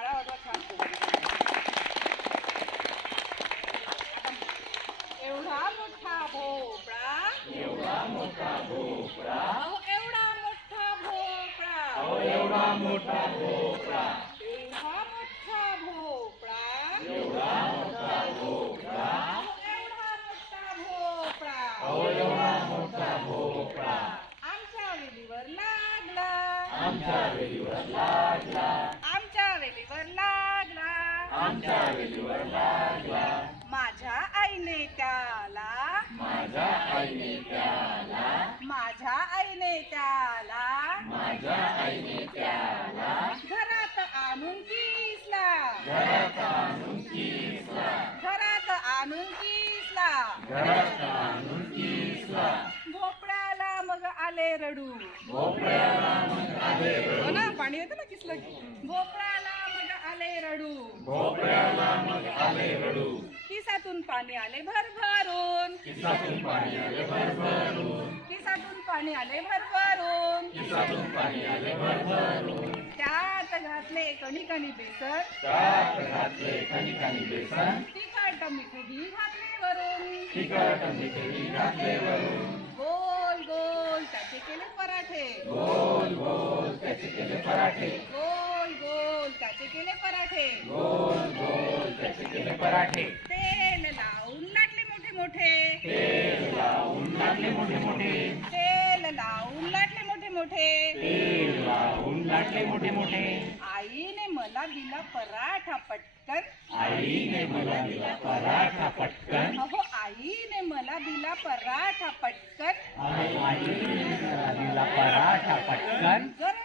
टाळा वाजवा छान एवढा मोठा भोपळा. एवढा मोठा भोपळा एवढा मोठा भोपळा एवढा मोठा भोपळा एवढा मोठा भोपळा एवढा मोठा भोपळा एवढा मोठा भोपळा एवढा मोठा भोपळा आमच्या वेलीवर लागला. आमच्या वेलीवर लागला. वेलीवर लागला. आमच्या वेलीवर लागला. माझ्या आईने त्याला माझ्या आईने त्याला माझ्या आईने त्याला माझ्या आईने त्याला घरात आणून किसला घरात आणून किसला घरात आणून किसला घरात आणून किसला भोपळ्याला मग आले रडू. भोपळ्याला मग आले रडू. हो ना पाणी येतं ना किसलं की? भोपळ्याला आले रडू. भोपळ्याला मग आले रडू. किसातून पाणी आले भरभरून. किसातून पाणी आले भरभरून. किसातून पाणी आले भरभरून. किसातून पाणी आले भरभरून. त्यात घातले कणिकणी बेसन. त्यात घातले कणिकानी बेसन. तिखट मिठही घातले वरून. तिखट मिठही घातले वरून. गोल गोल त्याचे केले पराठे. गोल गोल त्याचे केले पराठे. केले पराठे. गोल गोल त्याचे केले पराठे. तेल लावून लाटले मोठे मोठे. तेल लावून लाटले मोठे मोठे. तेल लावून लाटले मोठे मोठे. तेल लावून लाटले मोठे मोठे. आईने मला दिला पराठा पटकन. आईने मला दिला पराठा पटकन. अहो आईने मला दिला पराठा पटकन. आईने मला दिला पराठा पटकन. गरम